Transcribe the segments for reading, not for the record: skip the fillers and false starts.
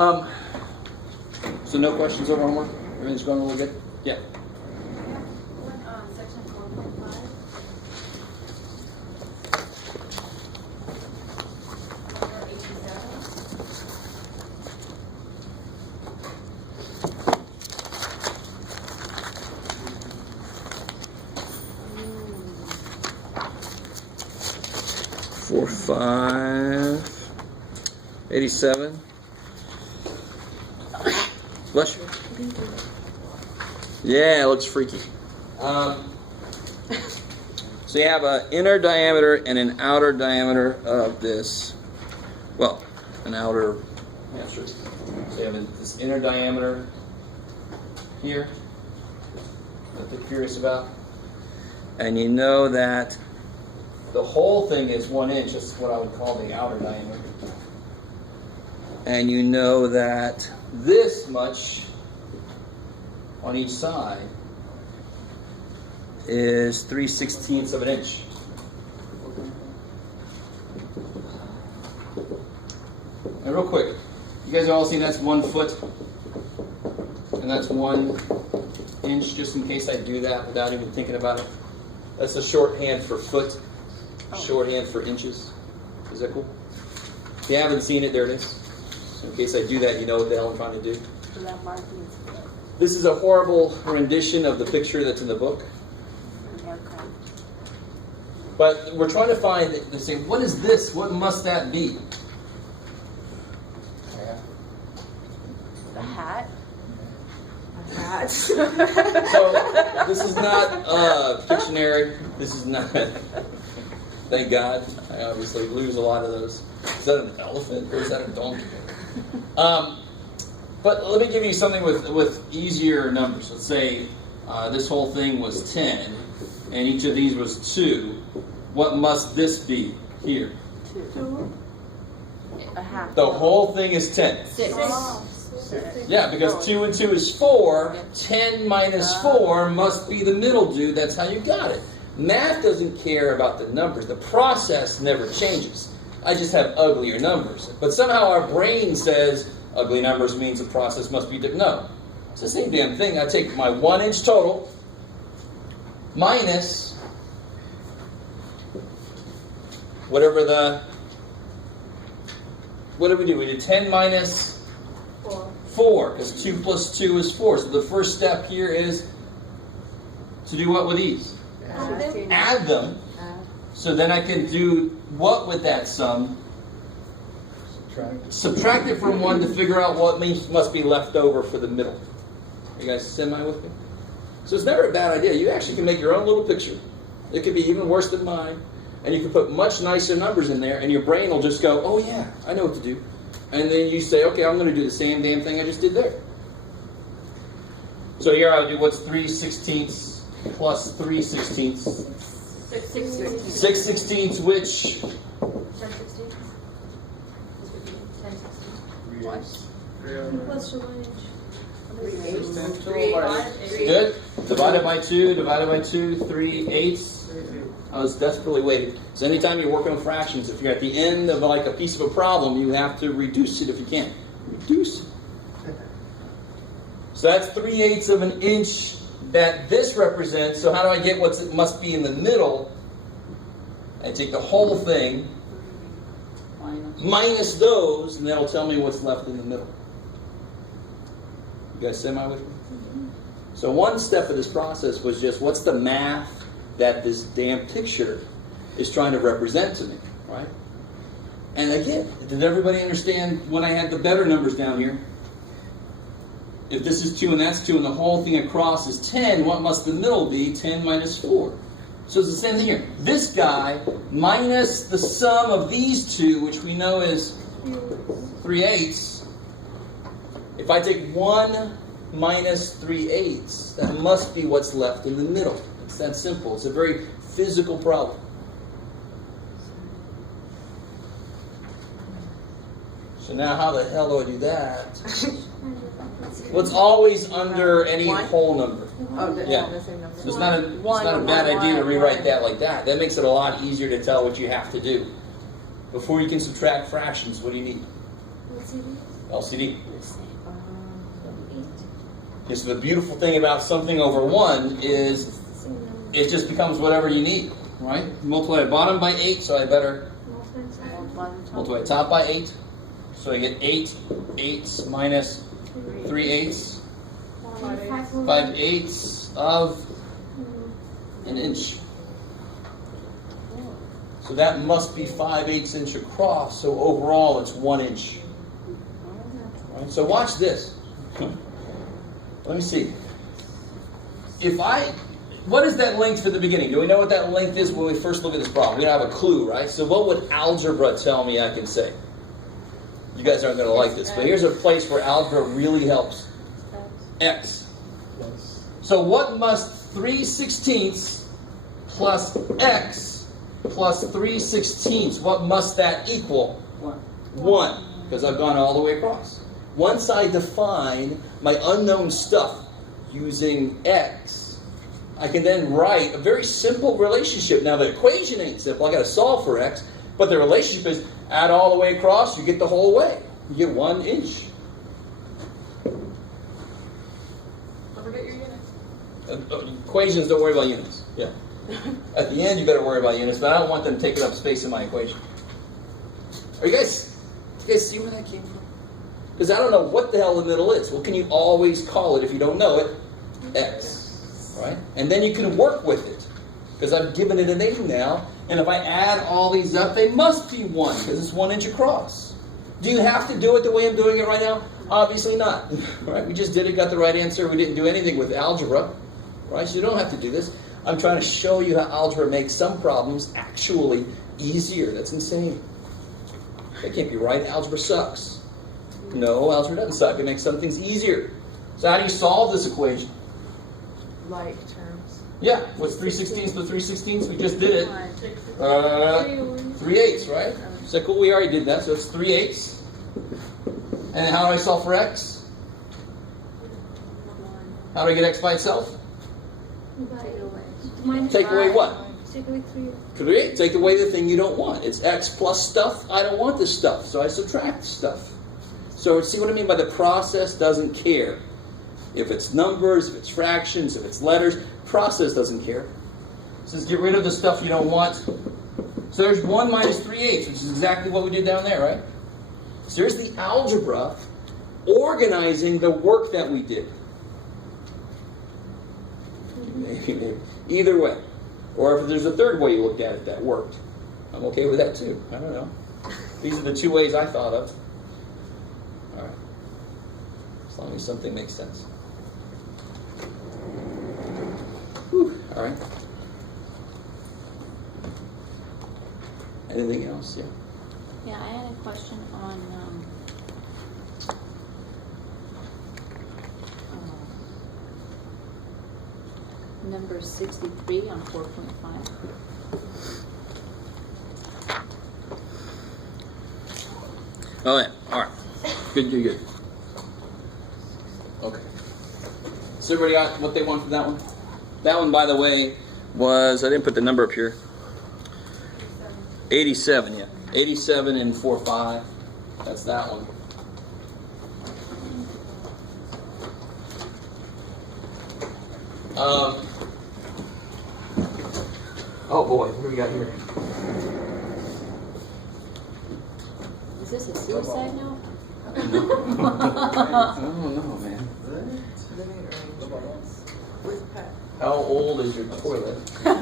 So no questions over homework? Everything's going a little good? Yeah. Section 4.5. 87. Bless you. Yeah, it looks freaky. So you have an inner diameter and an outer diameter of this. Well, an outer. Yeah, sure. So you have this inner diameter here that they're curious about, and you know that the whole thing is 1 inch. That's what I would call the outer diameter. And you know that this much on each side is 3/16 of an inch. And real quick, you guys have all seen that's 1 foot, and that's 1 inch, just in case I do that without even thinking about it. That's a shorthand for foot, shorthand for inches. Is that cool? If you haven't seen it, there it is. So in case I do that, you know what the hell I'm trying to do. This is a horrible rendition of the picture that's in the book. But we're trying to find, they say, what is this? What must that be? A hat. A hat. So this is not a dictionary. This is not. Thank God. I obviously lose a lot of those. Is that an elephant or is that a donkey? But let me give you something with easier numbers. Let's say this whole thing was 10, and each of these was 2. What must this be here? 2. A half. The whole thing is 10. 6. Yeah, because 2 and 2 is 4. 10 minus 4 must be the middle dude. That's how you got it. Math doesn't care about the numbers. The process never changes. I just have uglier numbers. But somehow our brain says ugly numbers means the process must be different. No. It's the same damn thing. I take my 1 inch total minus whatever what did we do? We did 10 minus 4, because 2 plus 2 is 4. So the first step here is to do what with these? Add them. So then I can do what with that sum? Subtract it from 1 to figure out what must be left over for the middle. You guys semi with me? So it's never a bad idea. You actually can make your own little picture. It could be even worse than mine. And you can put much nicer numbers in there, and your brain will just go, oh yeah, I know what to do. And then you say, okay, I'm going to do the same damn thing I just did there. So here I would do what's 3/16 plus 3/16. 6/16, which? 10/16. What? Plus 1 inch. Good. Divided by 2, 3/8. I was desperately waiting. So anytime you're working on fractions, if you're at the end of like a piece of a problem, you have to reduce it if you can. Reduce it. So that's 3/8 of an inch that this represents. So how do I get what must be in the middle? I take the whole thing minus those, and that'll tell me what's left in the middle. You guys semi with me? So one step of this process was just what's the math that this damn picture is trying to represent to me, right? And again, did everybody understand when I had the better numbers down here? If this is 2 and that's 2 and the whole thing across is 10, what must the middle be? 10 minus 4. So it's the same thing here. This guy minus the sum of these two, which we know is 3/8. If I take 1 minus 3/8, that must be what's left in the middle. It's that simple. It's a very physical problem. So now how the hell do I do that? What's always under any whole number? Yeah. So it's not a bad idea to rewrite that like that. That makes it a lot easier to tell what you have to do. Before you can subtract fractions, what do you need? LCD? LCD. Eight. Because the beautiful thing about something over 1 is It's the same number. it just becomes whatever you need, right? Multiply the bottom by 8, so I better multiply the top by 8. So I get 8 eighths minus 3 eighths, 5 eighths of an inch. So that must be 5/8 inch across, so overall it's 1 inch. Right? So watch this. Let me see. What is that length for the beginning? Do we know what that length is when we first look at this problem? We don't have a clue, right? So what would algebra tell me I can say? You guys aren't going to like this, but here's a place where algebra really helps. X. So what must 3/16 plus x plus 3/16, what must that equal? 1. Because I've gone all the way across. Once I define my unknown stuff using x, I can then write a very simple relationship. Now the equation ain't simple, I got to solve for x, but the relationship is add all the way across, you get the whole way. You get 1 inch. Don't forget your units. Equations don't worry about units. Yeah. At the end, you better worry about units, but I don't want them taking up space in my equation. You guys see where that came from? Because I don't know what the hell the middle is. What can you always call it if you don't know it? X. Right? And then you can work with it. Because I've given it a name now, and if I add all these up, they must be 1, because it's 1 inch across. Do you have to do it the way I'm doing it right now? Obviously not. Right? We just did it, got the right answer. We didn't do anything with algebra. Right? So you don't have to do this. I'm trying to show you how algebra makes some problems actually easier. That's insane. That can't be right. Algebra sucks. No, algebra doesn't suck. It makes some things easier. So how do you solve this equation? Like terms. Yeah, what's 3/16 plus 3/16? We just did it. 3/8, right? Is that cool? We already did that, so it's 3/8. And then how do I solve for x? How do I get x by itself? Take away what? Take away 3. 3/8. Take away the thing you don't want. It's x plus stuff. I don't want this stuff, so I subtract stuff. So see what I mean by the process doesn't care. If it's numbers, if it's fractions, if it's letters, process doesn't care. It says get rid of the stuff you don't want. So there's 1 minus 3/8, which is exactly what we did down there, right? So there's the algebra organizing the work that we did. Maybe. Either way. Or if there's a third way you looked at it that worked. I'm okay with that too. I don't know. These are the 2 ways I thought of. All right. As long as something makes sense. Whew. All right. Anything else? Yeah. Yeah, I had a question on number 63 on 4.5. Oh yeah. All right. Good. Okay. So everybody got what they want from that one? That one, by the way, was, I didn't put the number up here. 87, yeah. 87 and 4.5. That's that one. Oh boy, what do we got here? Is this a suicide note? I don't know, man. With pet. How old is your toilet? How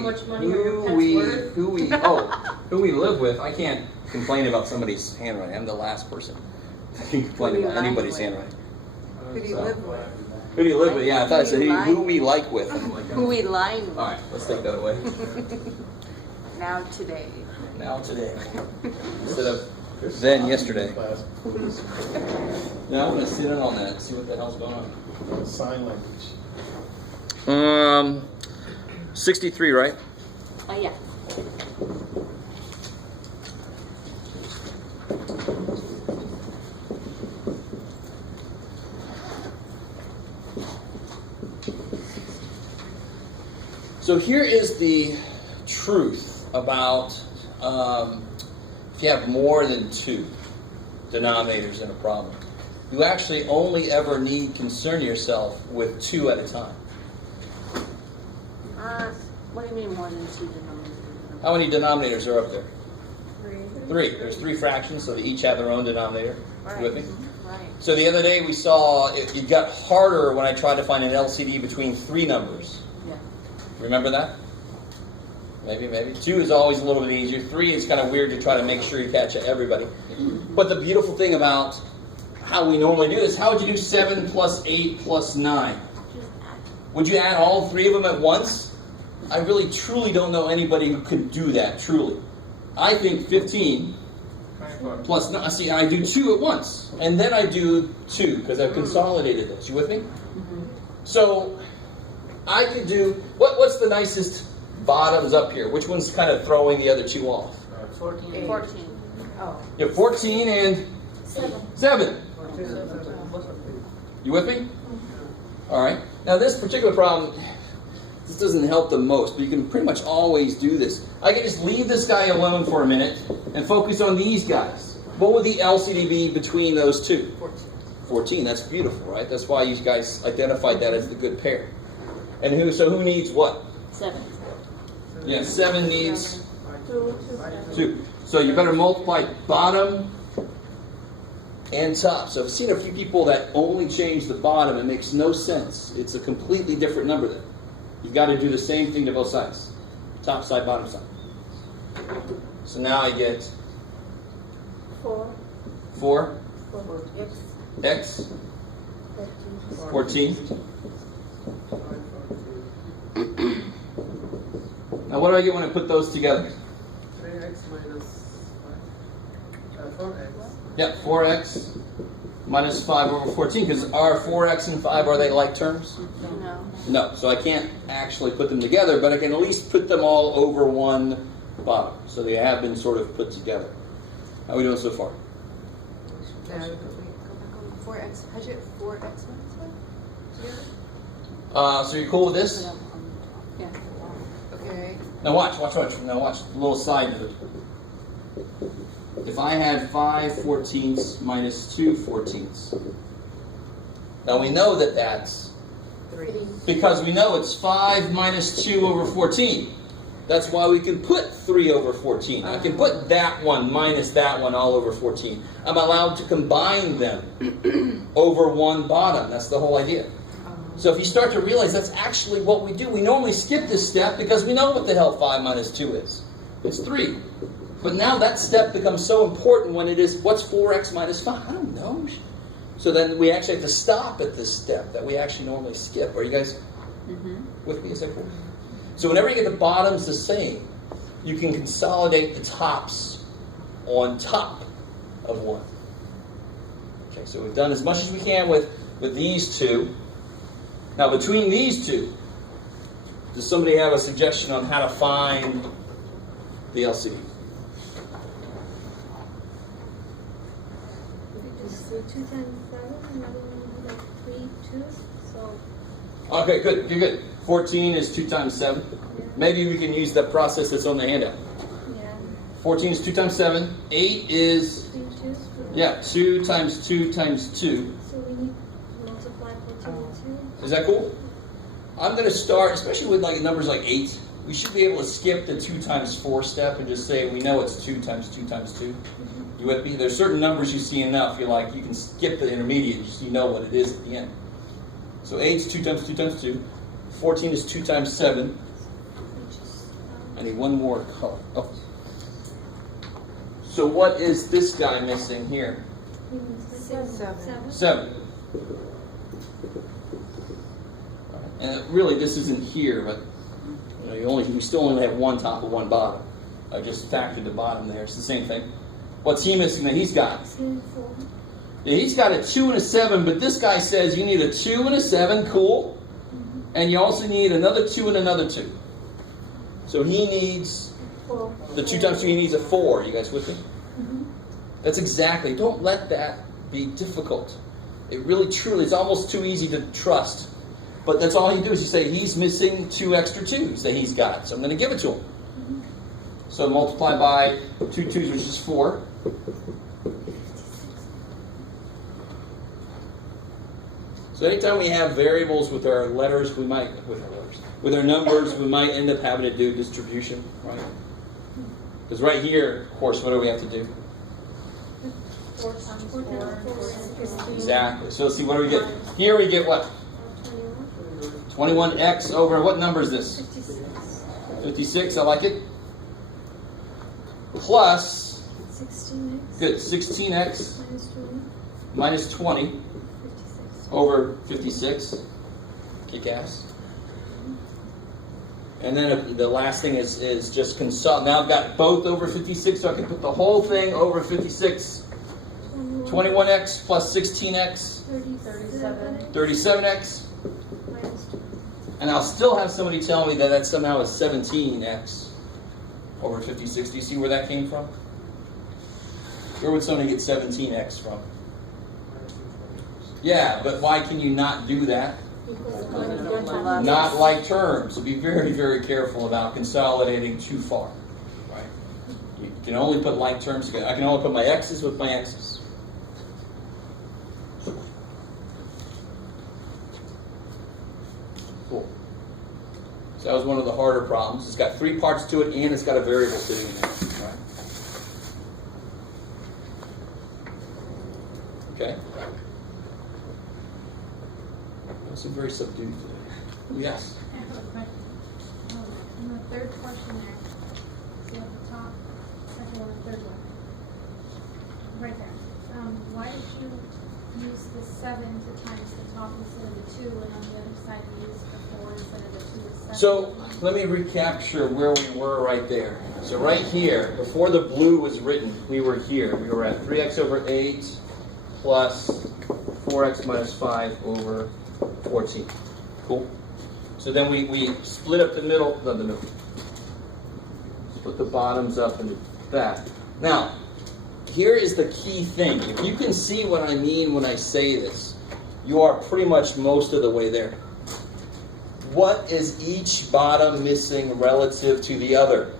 much money are your pets worth? Who we live with. I can't complain about somebody's handwriting. I'm the last person. I can complain about anybody's handwriting. Who do you live with? Who do you live with? Yeah, I thought it said who we like with. Who we lying with? All right, let's take that away. Now today. Now today, instead of then yesterday. Yeah, I'm gonna sit in on that and see what the hell's going on. Sign language. 63, right? Yeah. So here is the truth about if you have more than 2 denominators in a problem, you actually only ever need concern yourself with 2 at a time. What do you mean more than 2 denominators? How many denominators are up there? 3. 3. There's 3 fractions, so they each have their own denominator. Right. You with me? Right. So the other day we saw it got harder when I tried to find an LCD between 3 numbers. Yeah. Remember that? Maybe. 2 is always a little bit easier. 3 is kind of weird to try to make sure you catch everybody. But the beautiful thing about how we normally do this, how would you do 7 plus 8 plus 9? Would you add all 3 of them at once? I really truly don't know anybody who could do that, truly. I think 15 plus 9, see, I do 2 at once. And then I do 2, because I've consolidated those. You with me? So, I could do, what's the nicest bottoms up here? Which one's kind of throwing the other 2 off? 14. 14. Oh. You have 14 and 7. You with me? All right. Now this particular problem, this doesn't help the most, but you can pretty much always do this. I can just leave this guy alone for a minute and focus on these guys. What would the LCD be between those 2? 14. That's beautiful, right? That's why you guys identified that as the good pair. And who needs what? 7. Yeah, 7 needs 2. 2. So you better multiply bottom and top. So I've seen a few people that only change the bottom. It makes no sense. It's a completely different number then. You've got to do the same thing to both sides. Top side, bottom side. So now I get 4. 4 X. x 13. 14. Now what do I get when I put those together? 3x minus 4x. Yeah, 4x minus 5 over 14, because are 4x and 5, are they like terms? No. No, so I can't actually put them together, but I can at least put them all over one bottom. So they have been sort of put together. How are we doing so far? Go back on 4x. How'd you get 4x minus 5 together? So you're cool with this? Yeah. Okay. Now watch. Now watch. A little side note. If I had 5 14ths minus 2 14ths. Now we know that that's 3. because we know it's 5 minus 2 over 14. That's why we can put 3 over 14. I can put that one minus that one all over 14. I'm allowed to combine them over one bottom. That's the whole idea. So if you start to realize that's actually what we do, we normally skip this step because we know what the hell 5 minus 2 is. It's 3. But now that step becomes so important when it is, what's 4x minus 5? I don't know. So then we actually have to stop at this step that we actually normally skip. Are you guys with me? Is that cool? So whenever you get the bottoms the same, you can consolidate the tops on top of one. Okay, so we've done as much as we can with these 2. Now between these 2, does somebody have a suggestion on how to find the LCD? So 2 times 7, another one like 3 2s. So Okay, good. You're good. 14 is 2 times 7. Maybe we can use that process that's on the handout. yeah, 14 is 2 times 7. 8 is, 3 2s. yeah, 2 times 2 times 2. So we need to multiply 14 with 2. Is that cool? I'm going to start, especially with like numbers like 8. We should be able to skip the 2 times 4 step and just say we know it's 2 times 2 times 2. You with me? There's certain numbers you see enough, you can skip the intermediate, you know what it is at the end. So 8 is 2 times 2 times 2. 14 is 2 times 7. I need one more color. Oh. So what is this guy missing here? 7. 7. And really, this isn't here, but you still only have one top and one bottom. I just factored the bottom there. It's the same thing. What's he missing that he's got? 4. Yeah, he's got a 2 and a 7, but this guy says you need a 2 and a 7. Cool. And you also need another 2 and another 2. So he needs 4. the 2 times 2. He needs a 4. You guys with me? That's exactly. Don't let that be difficult. It really, truly, it's almost too easy to trust. But that's all you do is you say he's missing 2 extra 2s that he's got. So I'm going to give it to him. So multiply by 2 2's, which is 4. So anytime we have variables with our letters, with our numbers, we might end up having to do distribution, right? Because right here, of course, what do we have to do? 4 times 4. Exactly. So let's see, what do we get? Here we get what? 21x over, what number is this? 56. 56, I like it. Plus, 16x. good, 16x Minus 20. minus 20 56. over 56. Kick ass. And then the last thing is just consult. Now I've got both over 56, so I can put the whole thing over 56. 21x plus 16x, 37. 37x. Minus 20. And I'll still have somebody tell me that that somehow is 17x over 56. Do you see where that came from? Where would somebody get 17x from? Yeah, but why can you not do that? Not like terms. So be very, very careful about consolidating too far. Right? You can only put like terms together. I can only put my x's with my x's. Cool. So that was one of the harder problems. It's got 3 parts to it, and it's got a variable sitting in there. Right? Okay. That seemed very subdued today. Yes. I have a question. In the third question there, see at the top, second one, third one, right there. Why did you use the 7 to times the top instead of the 2, and on the other side you used the 4 instead of the 2 is 7? So let me recapture where we were right there. So right here, before the blue was written, we were here. We were at 3x over 8 plus 4x minus 5 over 14. Cool. So then we split up the middle, not the middle. Split the bottoms up into that. Now, here is the key thing. If you can see what I mean when I say this, you are pretty much most of the way there. What is each bottom missing relative to the other?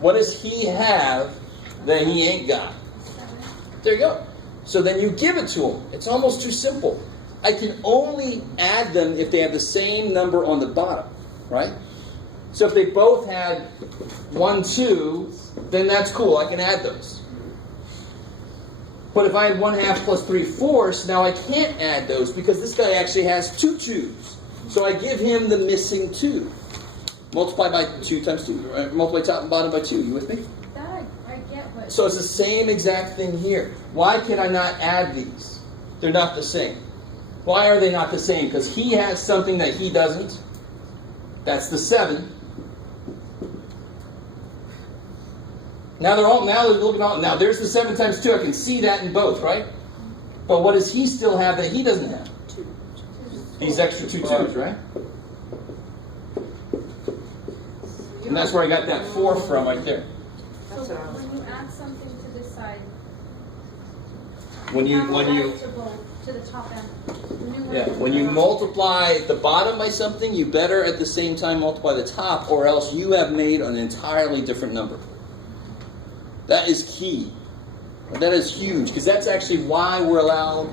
What does he have that he ain't got? There you go. So then you give it to him. It's almost too simple. I can only add them if they have the same number on the bottom, right? So if they both had 1, 2, then that's cool. I can add those. But if I had 1/2 plus 3/4, now I can't add those because this guy actually has 2 2's. So I give him the missing 2. Multiply by 2 times 2. Right? Multiply top and bottom by 2. You with me? That I get, but... So it's the same exact thing here. Why can I not add these? They're not the same. Why are they not the same? Because he has something that he doesn't. That's the 7. Now they're looking all. Now there's the 7 times 2. I can see that in both, right? But what does he still have that he doesn't have? 2. These extra 2 2's, right? And that's where I got that 4 from right there. So when you add something to this side, When you to the top end. when you multiply the bottom by something, you better at the same time multiply the top, or else you have made an entirely different number. That is key. That is huge, because that's actually why we're allowed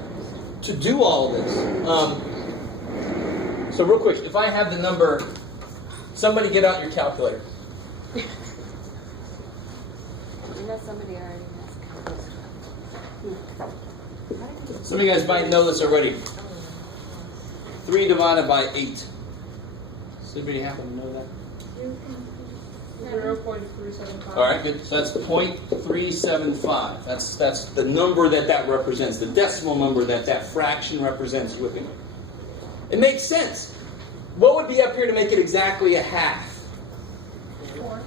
to do all this. So real quick, if I have the number, somebody get out your calculator. You know somebody already has calculator. Some of you guys might know this already. 3 divided by 8. Does anybody happen to know that? 0.375. All right, good. So that's 0.375. That's the number that represents, the decimal number that fraction represents. You with me? It makes sense. What would be up here to make it exactly a half?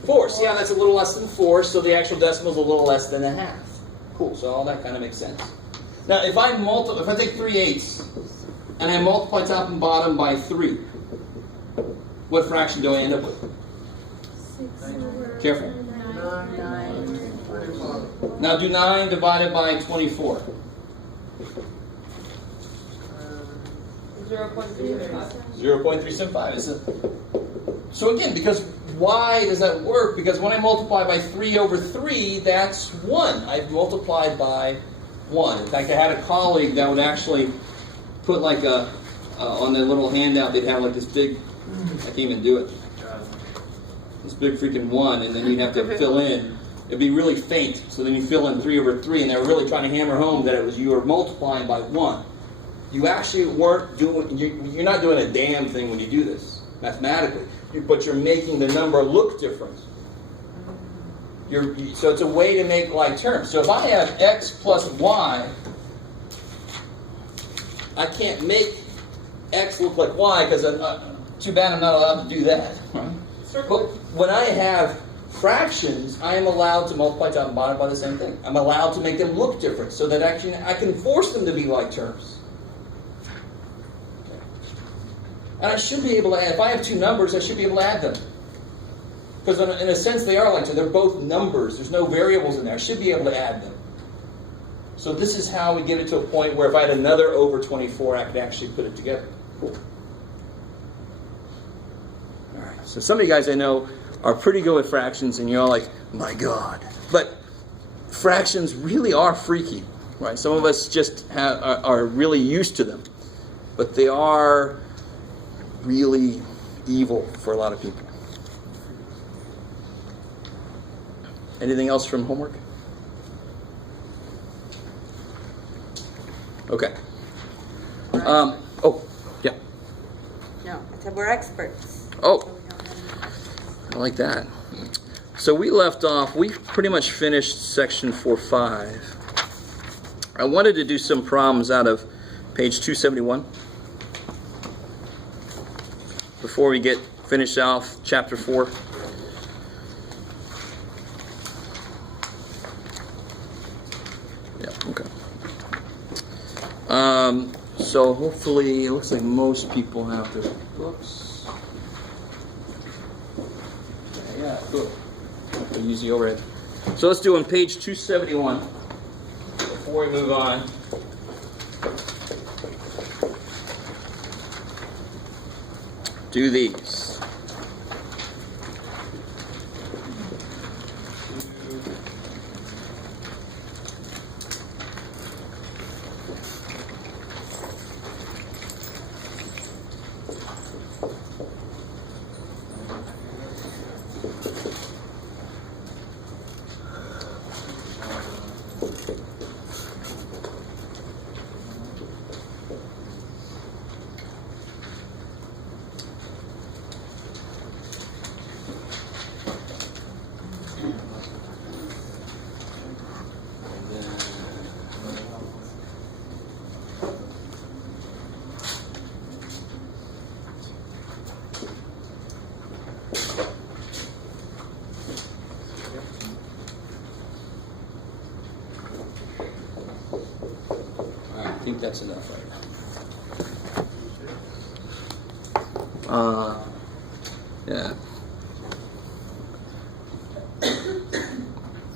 4. See how that's a little less than 4, so the actual decimal is a little less than a half. Cool. So all that kind of makes sense. Now, if I take 3/8 and I multiply top and bottom by 3, what fraction do I end up with? 6 over... Careful. 9. Now do 9 divided by 24. 0.375. 0.375, isn't it? So again, because why does that work? Because when I multiply by 3 over 3, that's 1. I've multiplied by 1. In fact, I had a colleague that would actually put like a, on their little handout, they'd have like this big, I can't even do it, this big freaking 1, and then you'd have to fill in. It'd be really faint, so then you fill in 3 over 3, and they were really trying to hammer home that it was you were multiplying by 1. You actually weren't doing, you're not doing a damn thing when you do this, mathematically, but you're making the number look different. So it's a way to make like terms. So if I have x plus y, I can't make x look like y, because too bad I'm not allowed to do that. Right? But when I have fractions, I am allowed to multiply top and bottom by the same thing. I'm allowed to make them look different, so that actually I can force them to be like terms. And I should be able to add, if I have two numbers, I should be able to add them. Because in a sense they are like terms. They're both numbers. There's no variables in there. I should be able to add them. So this is how we get it to a point where if I had another over 24, I could actually put it together. Cool. All right. So some of you guys I know are pretty good with fractions, and you're all like, my God. But fractions really are freaky, right? Some of us just are really used to them. But they are really evil for a lot of people. Anything else from homework? Okay. Oh, yeah. No, I said we're experts. Oh, I like that. So we left off, we pretty much finished section 4.5. I wanted to do some problems out of page 271 before we get finished off chapter 4. Yeah, okay. So hopefully, it looks like most people have their books. Yeah, cool. We'll use the overhead. So let's do on page 271 before we move on. Do these. I think that's enough right now. Yeah.